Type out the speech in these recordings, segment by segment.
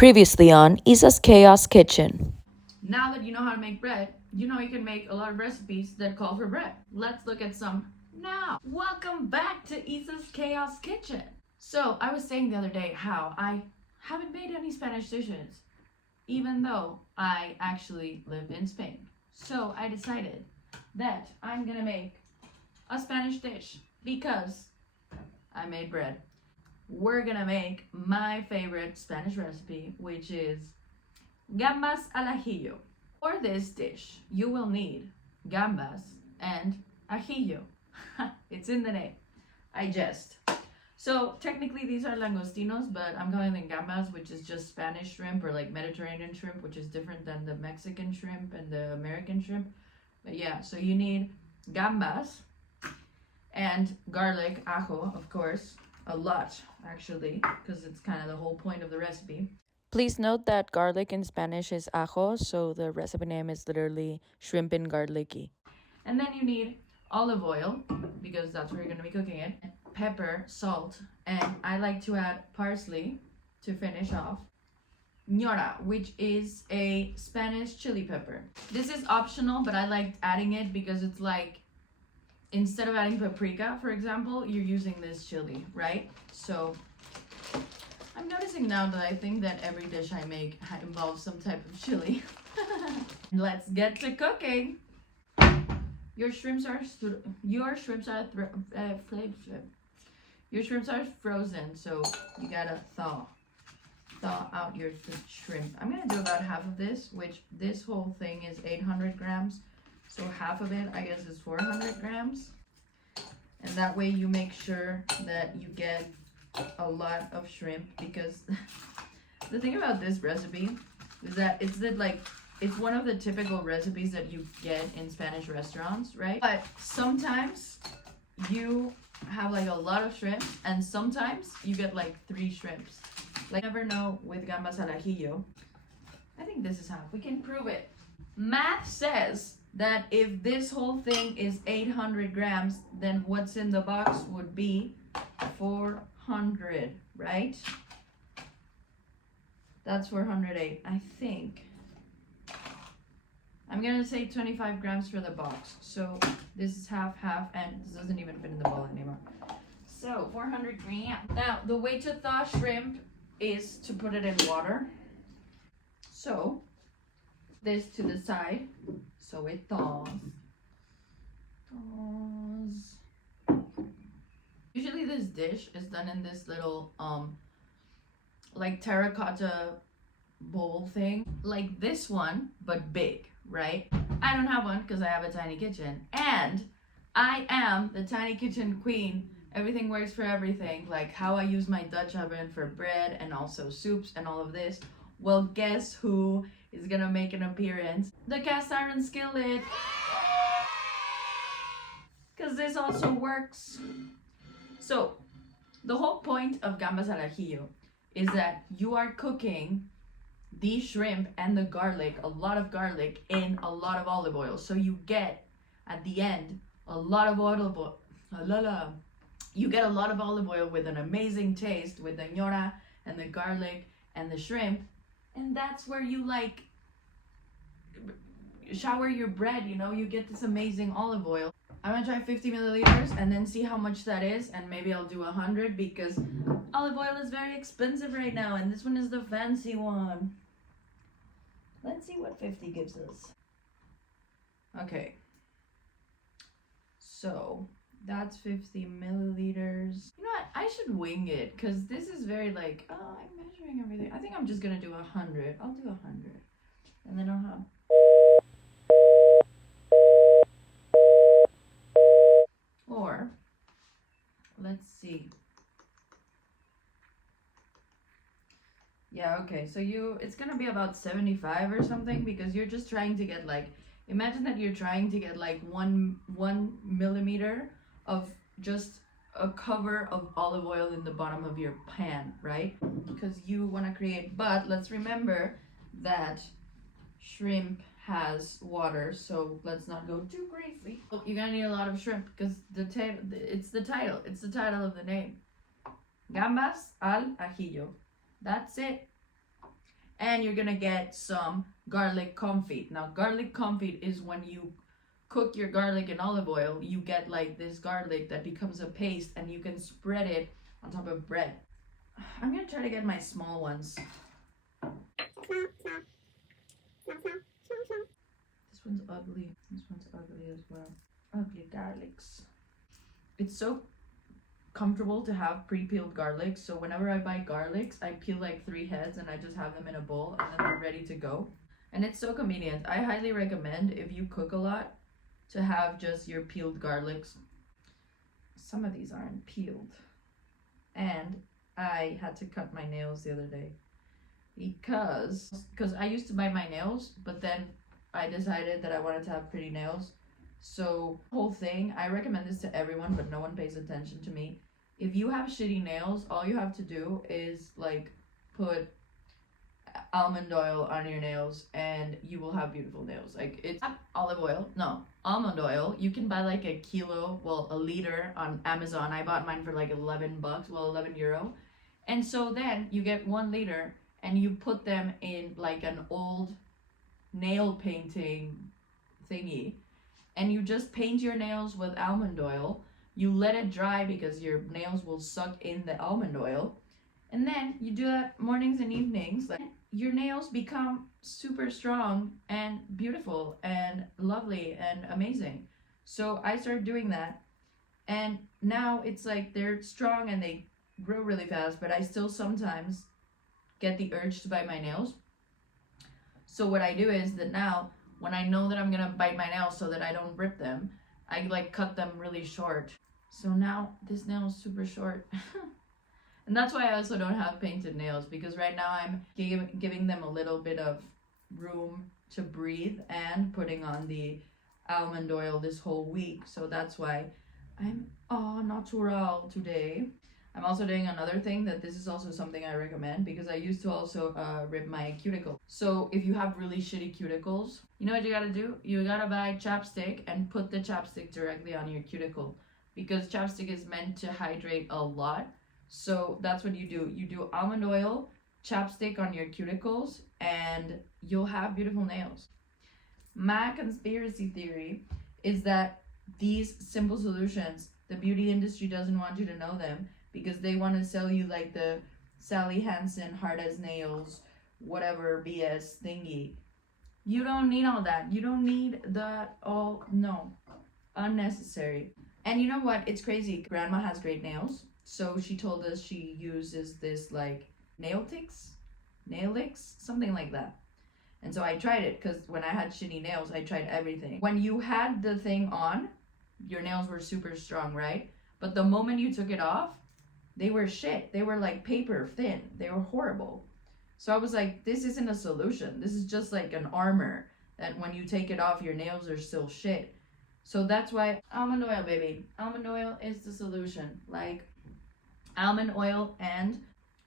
Previously on Isa's Chaos Kitchen. Now that you know how to make bread, you know you can make a lot of recipes that call for bread. Let's look at some now. Welcome back to Isa's Chaos Kitchen. So, I was saying the other day how I haven't made any Spanish dishes, even though I actually lived in Spain. So, I decided that I'm gonna make a Spanish dish because I made bread. We're gonna make my favorite Spanish recipe, which is Gambas al Ajillo. For this dish, you will need gambas and ajillo. It's in the name. I jest. So technically these are langostinos, but I'm calling them gambas, which is just Spanish shrimp or like Mediterranean shrimp, which is different than the Mexican shrimp and the American shrimp. But yeah, so you need gambas and garlic, ajo, of course, a lot actually, because it's kind of the whole point of the recipe. Please note that garlic in Spanish is ajo, so the recipe name is literally shrimp and garlicky. And then you need olive oil, because that's where you're going to be cooking it, pepper, salt, and I like to add parsley to finish off. Ñora, which is a Spanish chili pepper. This is optional, but I liked adding it because it's like, instead of adding paprika, for example, you're using this chili, right? So I'm noticing now that I think that every dish I make involves some type of chili. Let's get to cooking. Your shrimps are frozen, so you gotta thaw out your shrimp. I'm gonna do about half of this, which this whole thing is 800 grams. So half of it, I guess, is 400 grams. And that way you make sure that you get a lot of shrimp, because the thing about this recipe is that it's one of the typical recipes that you get in Spanish restaurants, right? But sometimes you have like a lot of shrimp, and sometimes you get like 3 shrimps. Like, never know with gambas al ajillo. I think this is half. We can prove it. Math says that if this whole thing is 800 grams, then what's in the box would be 400, right? That's 408, I think. I'm gonna say 25 grams for the box. So this is half, and this doesn't even fit in the bowl anymore. So 400 grams. Now, the way to thaw shrimp is to put it in water. So this to the side, so it thaws. Usually this dish is done in this little like terracotta bowl thing, like this one, but big, right? I don't have one because I have a tiny kitchen, and I am the tiny kitchen queen. Everything works for everything, like how I use my Dutch oven for bread and also soups and all of this. Well, guess who is gonna make an appearance? The cast iron skillet, because this also works. So the whole point of gambas al ajillo is that you are cooking the shrimp and the garlic, a lot of garlic, in a lot of olive oil. So you get, at the end, a lot of olive oil. You get a lot of olive oil with an amazing taste with the Ñora and the garlic and the shrimp. And that's where you like shower your bread, you know, you get this amazing olive oil. I'm gonna try 50 milliliters and then see how much that is, and maybe I'll do 100 because olive oil is very expensive right now, and this one is the fancy one. Let's see what 50 gives us. Okay, so that's 50 milliliters. You know what, I should wing it, because this is very like, oh, I'm measuring everything. I think I'm just gonna do 100. I'll do 100, and then I'll have or let's see. Yeah, okay, so it's gonna be about 75 or something, because you're just trying to get like, imagine that you're trying to get like one millimeter of just a cover of olive oil in the bottom of your pan, right? Because you want to create, but let's remember that shrimp has water, so let's not go too crazy. You're gonna need a lot of shrimp because it's the title of the name. Gambas al Ajillo. That's it. And you're gonna get some garlic confit. Now, garlic confit is when you cook your garlic in olive oil, you get like this garlic that becomes a paste and you can spread it on top of bread. I'm gonna try to get my small ones. This one's ugly. This one's ugly as well. Ugly garlics. It's so comfortable to have pre-peeled garlic, so whenever I buy garlics, I peel like 3 heads and I just have them in a bowl and then they're ready to go. And it's so convenient. I highly recommend, if you cook a lot, to have just your peeled garlics. Some of these aren't peeled. And I had to cut my nails the other day because I used to bite my nails, but then I decided that I wanted to have pretty nails. So, whole thing, I recommend this to everyone, but no one pays attention to me. If you have shitty nails, all you have to do is like put almond oil on your nails and you will have beautiful nails. Like, it's not olive oil, no, almond oil. You can buy like a kilo, well, a liter on Amazon. I bought mine for like 11 bucks, well, 11 euro. And so then you get 1 liter and you put them in like an old nail painting thingy, and you just paint your nails with almond oil. You let it dry because your nails will suck in the almond oil, and then you do that mornings and evenings. Like, your nails become super strong and beautiful and lovely and amazing. So I started doing that, and now it's like they're strong and they grow really fast, but I still sometimes get the urge to bite my nails. So what I do is that now, when I know that I'm gonna bite my nails so that I don't rip them, I like cut them really short. So now this nail is super short. And that's why I also don't have painted nails, because right now I'm giving them a little bit of room to breathe and putting on the almond oil this whole week. So that's why I'm natural today. I'm also doing another thing that this is also something I recommend, because I used to also rip my cuticle. So if you have really shitty cuticles, you know what you gotta do? You gotta buy chapstick and put the chapstick directly on your cuticle, because chapstick is meant to hydrate a lot. So that's what you do. You do almond oil, chapstick on your cuticles, and you'll have beautiful nails. My conspiracy theory is that these simple solutions, the beauty industry doesn't want you to know them, because they want to sell you like the Sally Hansen hard as nails, whatever BS thingy. You don't need all that. You don't need that all. No. Unnecessary. And you know what? It's crazy. Grandma has great nails. So she told us she uses this like nail licks, something like that. And so I tried it, because when I had shitty nails, I tried everything. When you had the thing on, your nails were super strong, right? But the moment you took it off, they were shit. They were like paper thin. They were horrible. So I was like, this isn't a solution. This is just like an armor that when you take it off, your nails are still shit. So that's why almond oil, baby. Almond oil is the solution. Like, almond oil and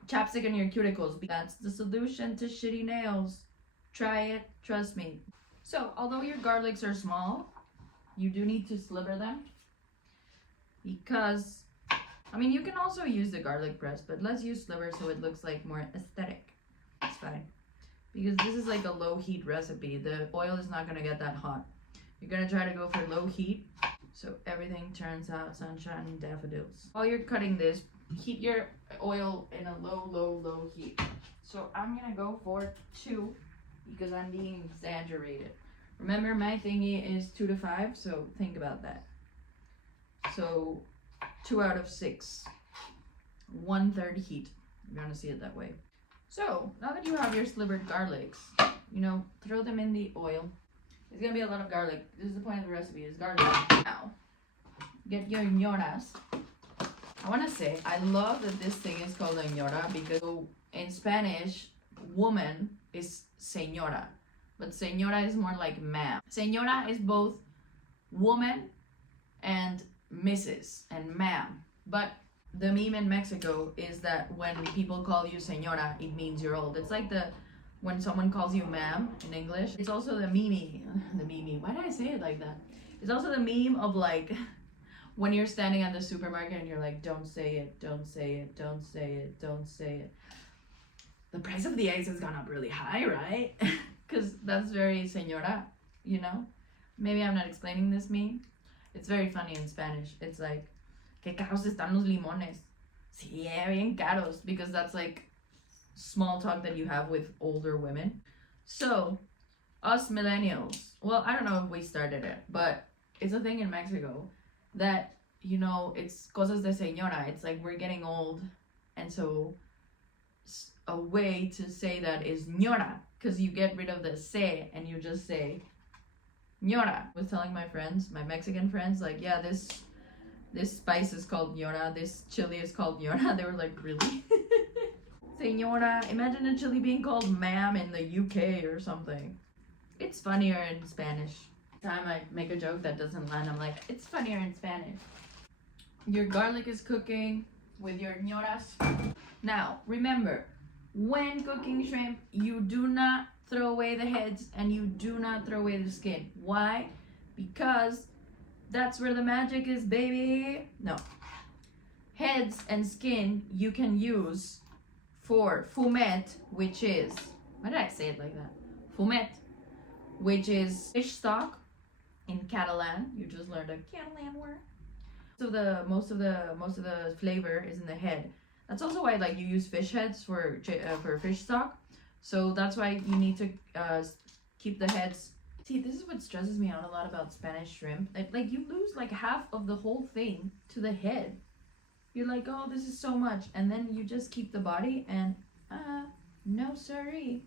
chapstick on your cuticles. That's the solution to shitty nails. Try it. Trust me. So, although your garlics are small, you do need to sliver them, because I mean, you can also use the garlic press, but let's use sliver so it looks like more aesthetic. It's fine. Because this is like a low heat recipe. The oil is not going to get that hot. You're going to try to go for low heat, so everything turns out sunshine and daffodils. While you're cutting this, heat your oil in a low heat. So I'm going to go for 2, because I'm being exaggerated. Remember, my thingy is 2 to 5, so think about that. So 2 out of 6, 1/3 heat. You're gonna see it that way. So now that you have your slivered garlics, throw them in the oil. It's gonna be a lot of garlic. This is the point of the recipe, is garlic. Now, get your ñoras. I wanna say, I love that this thing is called a ñora, because in Spanish, woman is señora, but señora is more like ma'am. Señora is both woman and Mrs. and ma'am. But the meme in Mexico is that when people call you señora, it means you're old. It's like when someone calls you ma'am in English. It's also the meme. Why did I say it like that? It's also the meme of like when you're standing at the supermarket and you're like, don't say it, don't say it, don't say it, don't say it. the price of the eggs has gone up really high, right? Because that's very señora, you know? Maybe I'm not explaining this meme. It's very funny in Spanish. It's like, ¿qué caros están los limones? Sí, bien caros. Because that's like small talk that you have with older women. So, us millennials, well, I don't know if we started it, but it's a thing in Mexico that, you know, it's cosas de señora. It's like we're getting old, and so a way to say that is Ñora, because you get rid of the se and you just say Ñora. I was telling my friends, my Mexican friends, like, yeah, this spice is called Ñora, this chili is called Ñora. They were like, really? Señora. Imagine a chili being called ma'am in the UK or something. It's funnier in Spanish. Time I make a joke that doesn't land, I'm like, it's funnier in Spanish. Your garlic is cooking with your ñoras. Now, remember, when cooking shrimp, you do not throw away the heads and you do not throw away the skin. Why? Because that's where the magic is, baby. No. Heads and skin you can use for fumet, which is, why did I say it like that? Fumet, which is fish stock in Catalan. You just learned a Catalan word. So most of the flavor is in the head. That's also why like you use fish heads for fish stock. So that's why you need to keep the heads. See, this is what stresses me out a lot about Spanish shrimp. Like you lose like half of the whole thing to the head. You're like, oh, this is so much, and then you just keep the body, and no siree.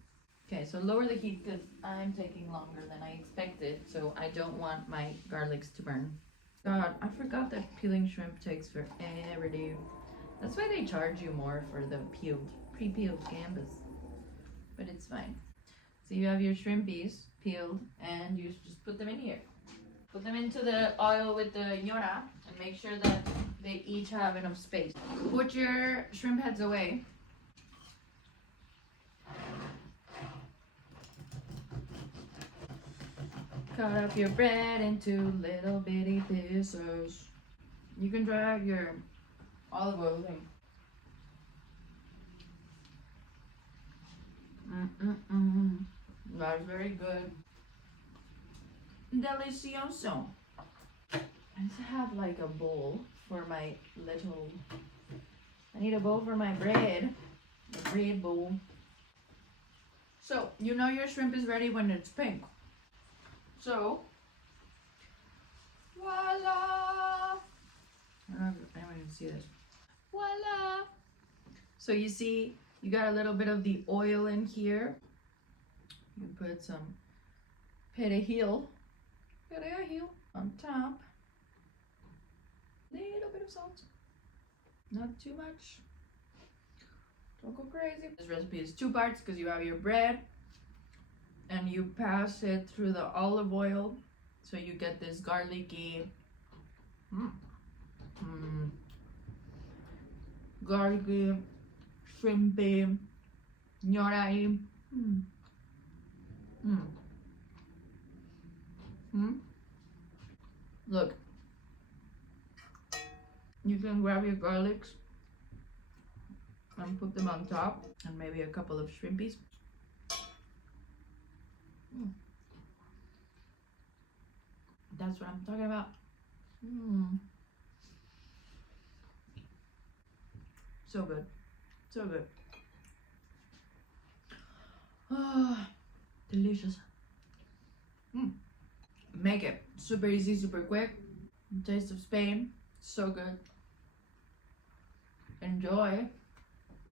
Okay, so lower the heat because I'm taking longer than I expected, so I don't want my garlics to burn. God, I forgot that peeling shrimp takes forever, dude. That's why they charge you more for the pre-peeled gambas. But it's fine. So you have your shrimpies peeled, and you just put them in here. Put them into the oil with the Ñora, and make sure that they each have enough space. Put your shrimp heads away. Cut up your bread into little bitty pieces. You can drag your olive oil thing. That's very good. Delicioso. I need to have like a bowl for my little. I need a bowl for my bread. A bread bowl. So, you know your shrimp is ready when it's pink. So, voila! I don't know if anyone can see this. Voila! So you see, you got a little bit of the oil in here. You put some perejil on top. Little bit of salt. Not too much. Don't go crazy. This recipe is 2 parts because you have your bread and you pass it through the olive oil so you get this garlicky garlicky, shrimpy, ñora. Look, you can grab your garlics and put them on top, and maybe a couple of shrimpies. That's what I'm talking about. So good. So good. Ah, delicious. Make it super easy, super quick. Taste of Spain. So good. Enjoy.